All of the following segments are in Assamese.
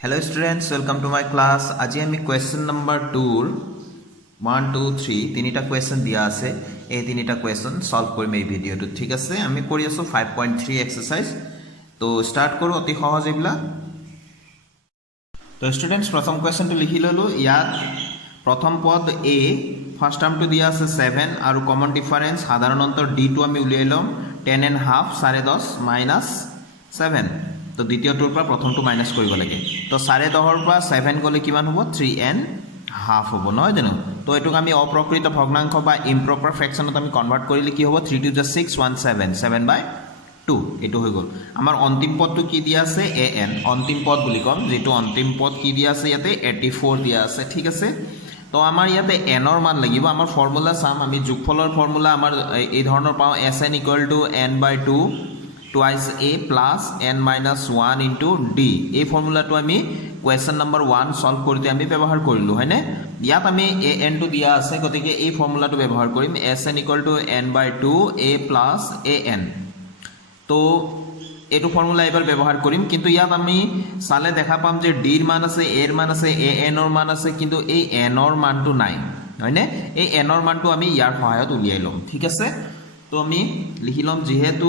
Hello students, welcome to my class. আজি আমি question number 2 1 2 3 তিনিটা question দিয়া আছে এই তিনিটা question solve কৰিম এই ভিডিওটো ঠিক আছে আমি কৰি আছো 5.3 exercise তো start কৰো অতি সহজ এইবিলা তো students প্ৰথম questionটো লিখি ললো ইয়াত প্ৰথম পদ a ফাৰ্স্ট টাৰ্মটো দিয়া আছে 7 আৰু কমন ডিফারেন্স সাধারণ অন্তর d টো আমি উলিয়াই লম 10.5 10.5 7 তো দ্বিতীয়টোৰ পৰা প্ৰথমটো মাইনাস কৰিব লাগে তো 10.5 পৰা 7 গলে কিমান হ'ব 3.5 হ'ব নহয় জানো তো এটুক আমি অপ্ৰকৃত ভগ্নাংশ বা ইম্প্ৰপাৰ ফ্ৰেকশনত আমি কনভাৰ্ট কৰিলে কি হ'ব 3 to 6 17 7/2 এটো হৈ গল আমাৰ অন্তিম পদটো কি দিয়া আছে an অন্তিম পদ বুলি কম যেটো অন্তিম পদ কি দিয়া আছে ইয়াতে 84 দিয়া আছে ঠিক আছে তো আমাৰ ইয়াতে n ৰ মান লাগিব আমাৰ ফৰ্মুলা চাম আমি যোগফলৰ ফৰ্মুলা আমাৰ এই ধৰণৰ পাও sn = n/2 twice a plus n minus 1 into d এই ফর্মুলাটো আমি question number 1 সলভ কৰিতে আমি ব্যৱহাৰ কৰিলো হয়নে ইয়াত আমি an টো দিয়া আছে গতিকে এই ফৰ্মুলাটো ব্যৱহাৰ কৰিম sn = n/2 a plus an তো এটো ফৰ্মুলা এবাৰ ব্যৱহাৰ কৰিম কিন্তু ইয়াত আমি সালে দেখা পাম যে d ৰ মান আছে a ৰ মান আছে an ৰ মান আছে কিন্তু এই n ৰ মানটো নাই হয়নে এই n ৰ মানটো আমি ইয়াৰ সহায়ত উলিয়াই লম ঠিক আছে তো আমি লিখিলম যেহেতু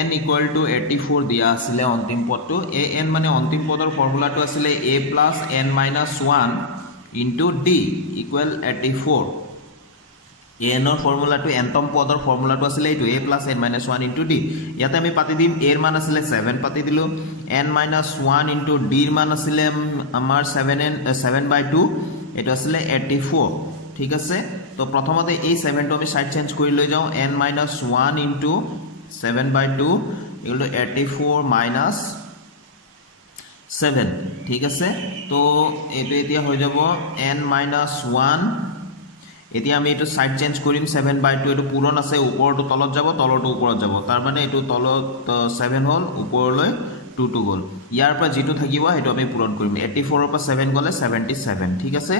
an = 84 দিয়া আছিল অন্তিম পদটো an মানে অন্তিম পদৰ ফৰ্মুলাটো আছিল a + n - 1 * d = 84 an ৰ ফৰ্মুলাটো nতম পদৰ ফৰ্মুলাটো আছিল এইটো a + n - 1 * d ইয়াতে আমি পাতি দিম a ৰ মান আছিল 7 পাতি দিলো n - 1 * d ৰ মান আছিল আমাৰ 7/2 এটো আছিল 84 ঠিক আছে তো প্ৰথমতে এই 7 টো আমি সাইড চেঞ্জ কৰি লৈ যাও n - 1 into 7/2 = 84 - 7 ঠিক আছে তো এটো এতিয়া হৈ যাব n - 1 এতিয়া আমি এটো সাইড চেঞ্জ কৰিম 7/2 এটো পূৰণ আছে ওপৰটো তলত যাব তলটো ওপৰত যাব তাৰ মানে এটো তলত 7 হল ওপৰলৈ 2 টো গল ইয়াৰ পৰা যেটো থাকিব এটো আমি পূৰণ কৰিম 84 ৰ পৰা 7 গলে 77 ঠিক আছে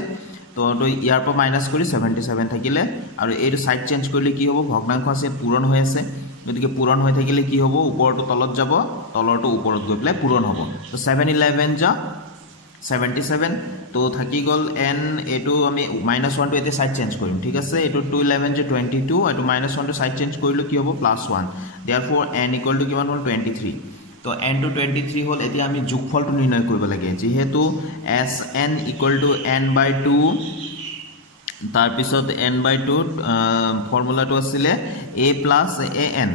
তো ইয়াৰ পৰা মাইনাস কৰি 77 থাকিলে আৰু এইটো সাইড চেঞ্জ কৰিলে কি হ'ব ভগ্নাংশ আছে পূৰণ হৈ আছে গতিকে পূৰণ হৈ থাকিলে কি হ'ব ওপৰটো তলত যাব তলৰটো ওপৰত গৈ প্লে পূৰণ হ'ব তো 7 11 যা 77 তো থাকি গল n এটো আমি -1 টো এতে সাইড চেঞ্জ কৰিম ঠিক আছে এটো 2 11 যে 22 এটো -1 টো সাইড চেঞ্জ কৰিলে কি হ'ব +1 therefore n = কিমান হ'ল 23 তো n to 23 হল এতিয়া আমি যোগফলটো নিৰ্ণয় কৰিব লাগে যেহেতু sn = n/2 তাৰ পিছত n/2 ফৰ্মুলাটো আছিল a + an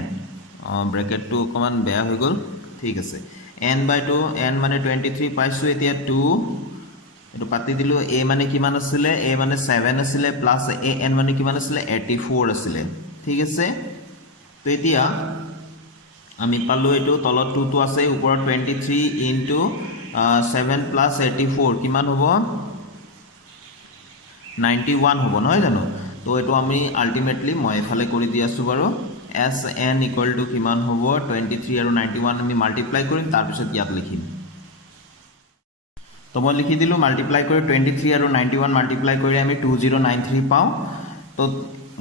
ব্র্যাকেটটো অকমান বেয়া হৈ গল ঠিক আছে n/2 n মানে 23 পাইছো এতিয়া 2 এটো পাতি দিলো a মানে কিমান আছিল a মানে 7 আছিল প্লাস an মানে কিমান আছিল 84 আছিল ঠিক আছে তো এতিয়া আমি পালো এটো তলত 2 টো আছে ওপৰত 23 into 7 + 84 কিমান হ'ব 91 হ'ব নহয় জানো তো এটো আমি আলটিমেটলি মই এফালে কৰি দি আছো বাৰু sn = কিমান হ'ব 23 আৰু 91 আমি মাল্টিপ্লাই কৰিম তাৰ পিছত ইয়াত লিখিম তো মই লিখি দিলো মাল্টিপ্লাই কৰি 23 আৰু 91 মাল্টিপ্লাই কৰি আমি 2093 পাও তো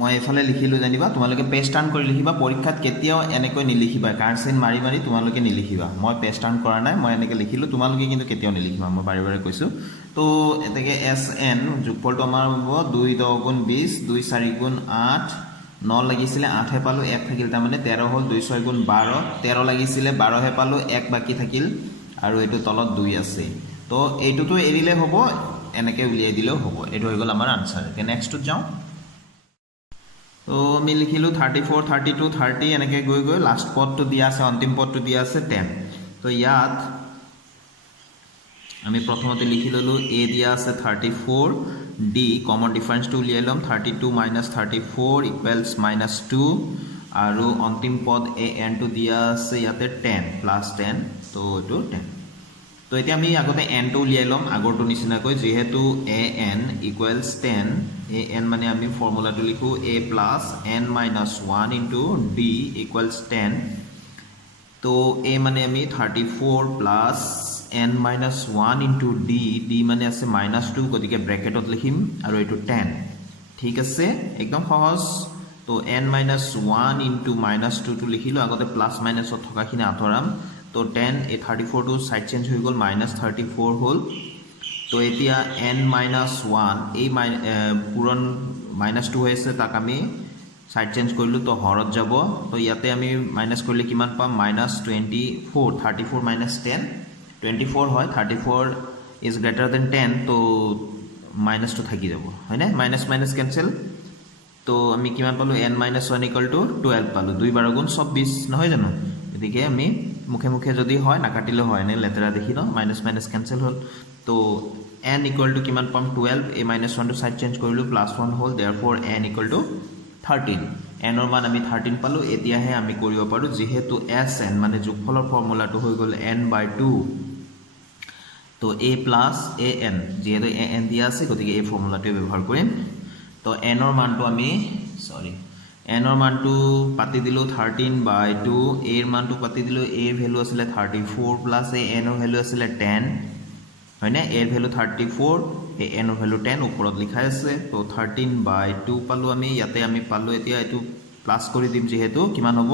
মই এফালে লিখিলো জানিবা তোমালোকে পেজ টাৰ্ন কৰি লিখিবা পৰীক্ষাত কেতিয়াও এনেকৈ নিলিখিবা কাৰ্সেন মাৰি মাৰি তোমালোকে নিলিখিবা মই পেজ টাৰ্ন কৰা নাই মই এনেকৈ লিখিলো তোমালোকে কিন্তু কেতিয়াও নিলিখিবা মই বাৰে বাৰে কৈছো তো এতেকে sn যোগফলটো আমাৰ হ'ব 2 * 10 * 20 2 * 4 * 8 9 লাগিছিল 8 হে পালো 1 থাকিল তাৰ মানে 13 হল 2 * 6 * 12 13 লাগিছিল 12 হে পালো 1 বাকি থাকিল আৰু এটো তলত 2 আছে তো এইটোটো এৰিলে হ'ব এনেকৈ উলিয়াই দিলেও হ'ব এটো হৈ গল আমাৰ আনসাৰ কে নেক্সটত যাও তো আমি লিখিলো 34 32 30 এনেকৈ গৈ গৈ লাষ্ট পদটো দিয়া আছে অন্তিম পদটো দিয়া আছে 10 তো ইয়াত আমি প্ৰথমতে লিখি ললো a দিয়া আছে 34 d কমন ডিফাৰেন্সটো উলিয়াই লম 32 - 34 = -2 আৰু অন্তিম পদ an টো দিয়া আছে ইয়াতে 10 + 10 তো এটো 10 তো এতিয়া আমি আগতে n টো উলিয়াই লম আগৰটো নিচিনাকৈ যেহেতু an = 10 an মানে আমি ফৰ্মুলাটো লিখো a + n - 1 * d = 10 তো a মানে আমি 34 + n - 1 * d মানে আছে -2 গতিকে ব্র্যাকেটত লিখিম আৰু এটো 10 ঠিক আছে একদম সহজ তো n - 1 * -2 টো লিখিলো আগতে প্লাস মাইনাসত থকাখিনি আঁতৰাম তো 10 এই 34 টু সাইড চেঞ্জ হৈ গ'ল -34 হ'ল তো এতিয়া n - 1 এই পূৰণ -2 হৈ আছে তাক আমি সাইড চেঞ্জ কৰিলোঁ তো হৰত যাব তো ইয়াতে আমি মাইনাস কৰিলে কিমান পাম -24 34 - 10 24 হয় 34 ইজ গ্ৰেটাৰ দেন 10 তো -2 থাকি যাব হয়নে মাইনাস কেনসেল তো আমি কিমান পালো n - 1 = 12 পালো 2 * 2 = 24 নহয় জানো এদিকে আমি মুখে মুখে যদি হয় না কাটিলে হয় নে লেতেৰা দেখি ন মাইনাস কেনসেল হল তো n = কিমান পাম 12 এই -1 টু সাইড চেঞ্জ কৰিলো +1 হল देयरफॉर n = 13 n ৰ মান আমি 13 পালো এতিয়াহে আমি কৰিব পাৰো যেহেতু sn মানে যোগফলৰ ফৰ্মুলাটো হৈ গল n/2 তো a + an যেহেতু an দিয়া আছে গতিকে এই ফৰ্মুলাটো ব্যৱহাৰ কৰিম তো n ৰ মানটো আমি n ৰ মানটো পাতি দিলো 13/2 a ৰ মানটো পাতি দিলো a ৰ ভ্যালু আছিল 34 প্লাস a n ৰ ভ্যালু আছিল 10 হয়নে a ৰ ভ্যালু 34 a n ৰ ভ্যালু 10 ওপৰত লিখা আছে তো 13/2 পালো আমি ইয়াতে আমি পালো এতিয়া এটো প্লাস কৰি দিম যেহেতু কিমান হ'ব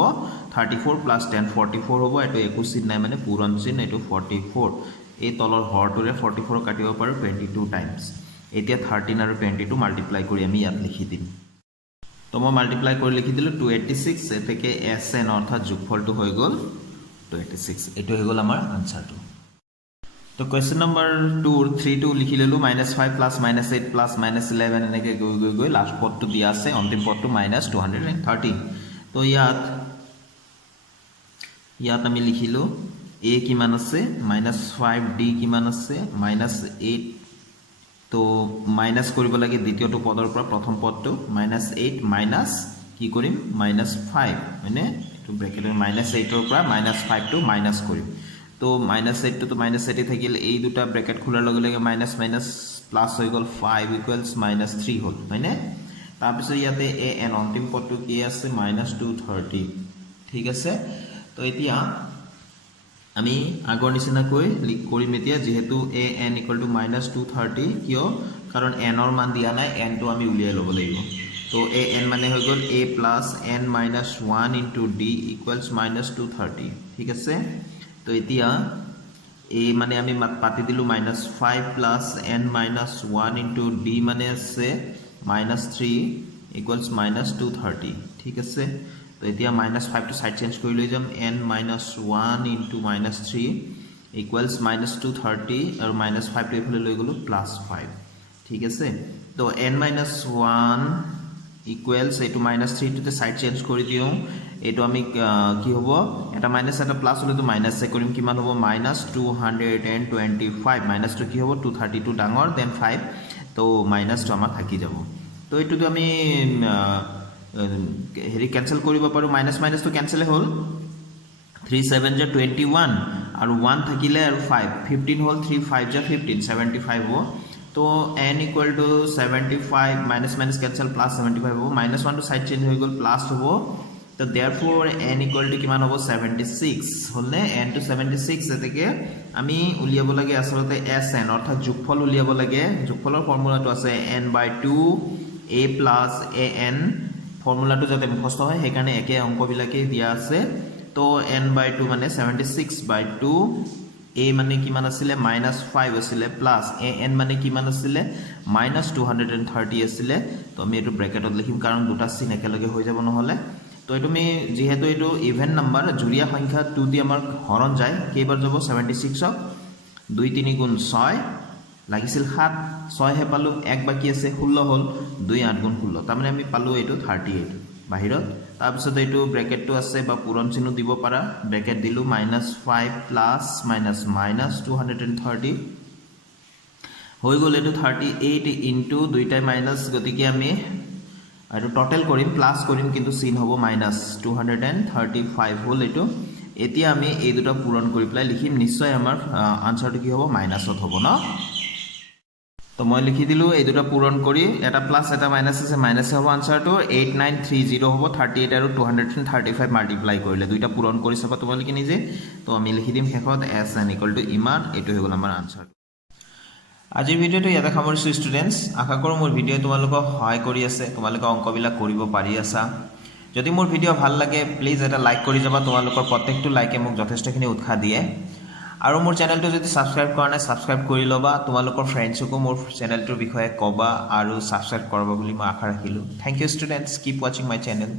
34 + 10 44 হ'ব এটো একো চিন নাই মানে পূৰণ চিন এটো 44 এই তলৰ হৰটোৰে 44 কাটিব পাৰো 22 টাইমছ এতিয়া 13 আৰু 22 মাল্টিপ্লাই কৰি আমি ইয়াত লিখি দিম তো মই মাল্টিপ্লাই কৰি লিখি দিলো 286 এতেকে sn অৰ্থাৎ যোগফলটো হৈ গল 286 এটো হৈ গল আমাৰ আনসাৰটো তো কোয়েশ্চন নম্বৰ 2 3 টো লিখি ললো -5 + -8 + -11 এনেকে গৈ লাষ্ট পদটো দিয়া আছে অন্তিম পদটো -230 তো ইয়াত আমি লিখিলো a কিমান আছে -5 d কিমান আছে -8 তো মাইনাস কৰিব লাগে দ্বিতীয়টো পদৰ পৰা প্ৰথম পদটো -8 মাইনাস কি কৰিম -5 মানে এটো ব্ৰেকেটৰ -8 ৰ পৰা -5 টো মাইনাস কৰিম তো -8 টো -8 থাকিল এই দুটা ব্ৰেকেট খোলাৰ লগে লগে মাইনাস প্লাস হৈ গল 5 = -3 হল হয়নে তাৰ পিছত ইয়াতে an অন্তিম পদটো কি আছে -230 ঠিক আছে তো এতিয়া আমি আগৰ নিচিনাকৈ লিখ কৰিম এতিয়া যেহেতু an = -230 কিয় কাৰণ n ৰ মান দিয়া নাই n টো আমি উলিয়াই ল'ব লাগিব তো an মানে হৈ গল a + n - 1 * d = -230 ঠিক আছে তো এতিয়া a মানে আমি পাতি দিলো -5 + n - 1 * d মানে আছে -3 = -230 ঠিক আছে তো এতিয়া -5 টো সাইড চেঞ্জ কৰি লৈ যাম n - 1 * -3 = -230 আৰু -5 টো ইফালে লৈ গলো +5 ঠিক আছে তো n - 1 = এটো -3 টোতে সাইড চেঞ্জ কৰি দিও এটো আমি কি হ'ব এটা মাইনাস এটা প্লাস হলে তো মাইনাস এ কৰিম কিমান হ'ব -225 মাইনাস টো কি হ'ব 232 ডাঙৰ দেন 5 তো মাইনাস টো আমাৰ থাকি যাব তো এটো আমি হেৰি ক্যান্সেল কৰিব পাৰো মাইনাস তো ক্যান্সেল হ'ল 3 7 * 21 আৰু 1 থাকিলে আৰু 5 15 হ'ল 3 5 * 15 75 হ'ব তো n = 75 মাইনাস ক্যান্সেল প্লাস 75 হ'ব -1 টো সাইড চেঞ্জ হৈ গল প্লাস হ'ব তো therefore n = কিমান হ'ব 76 হলনে n to 76 এতেকে আমি উলিয়াব লাগে আসলতে sn অৰ্থাৎ যোগফল উলিয়াব লাগে যোগফলৰ ফৰ্মুলাটো আছে n/2 a + an ফৰ্মুলাটো যাতে মুখস্থ হয় হেকাৰণে একে অংকবিলাকে দিয়া আছে তো n/2 মানে 76/2 a মানে কিমান আছিল -5 আছিল প্লাস an মানে কিমান আছিল -230 আছিল তো আমি এটো ব্ৰেকেটত লিখিম কাৰণ দুটা চিন একেলগে হৈ যাব নহলে তো এটো আমি যেহেতু এটো ইভেন নাম্বাৰ জুৰিয়া সংখ্যা 2 দি আমাৰ হৰণ যায় কেইবাৰ যাব 76 ক 2 3 গুণ 6 লাগিছিল 7 6 হে পালো 1 বাকি আছে 16 হল 2 8 গুণ 16 তাৰ মানে আমি পালো এটো 38 বাহিৰত তাৰ পিছত এটো ব্ৰেকেটটো আছে বা পূৰণ চিহ্ন দিব পাৰা ব্ৰেকেট দিলো -5 প্লাস মাইনাস -230 হৈ গল এটো 38 ইনটু দুইটা মাইনাস গতিকে আমি আৰু টোটাল কৰিম প্লাস কৰিম কিন্তু চিন হ'ব -235 হল এটো এতিয়া আমি এই দুটা পূৰণ কৰি প্লাই লিখিম নিশ্চয় আমাৰ আনসাৰটো কি হ'ব মাইনাসত হ'ব ন তো মই লিখি দিলো এই দুটা পূৰণ কৰি এটা প্লাস এটা মাইনাস আছে মাইনাস হ'ব আনসাৰটো 8930 হ'ব 38 আৰু 235 মাল্টিপ্লাই কৰিলে দুইটা পূৰণ কৰি চাবা তোমালোকে নিজে তো আমি লিখি দিম শেষত sn = ইমান এটো হৈ গল আমাৰ আনসাৰ আজিৰ ভিডিওটো ইয়াতে সামৰিছো ষ্টুডেন্টস আশা কৰো মোৰ ভিডিও তোমালোকক সহায় কৰি আছে তোমালোকে অংকবিলাক কৰিব পাৰি আছা যদি মোৰ ভিডিঅ' ভাল লাগে প্লিজ এটা লাইক কৰি যাবা তোমালোকৰ প্ৰত্যেকটো লাইকে মোক যথেষ্টখিনি উৎসাহ দিয়ে আৰু মোৰ চেনেলটো যদি সাবস্ক্ৰাইব কৰা নাই সাবস্ক্ৰাইব কৰি ল'বা তোমালোকৰ ফ্ৰেণ্ডছকো মোৰ চেনেলটোৰ বিষয়ে ক'বা আৰু সাবস্ক্ৰাইব কৰাবা বুলি মই আশা ৰাখিলোঁ থ্যাংক ইউ ষ্টুডেণ্টছ কিপ ৱাচিং মাই চেনেল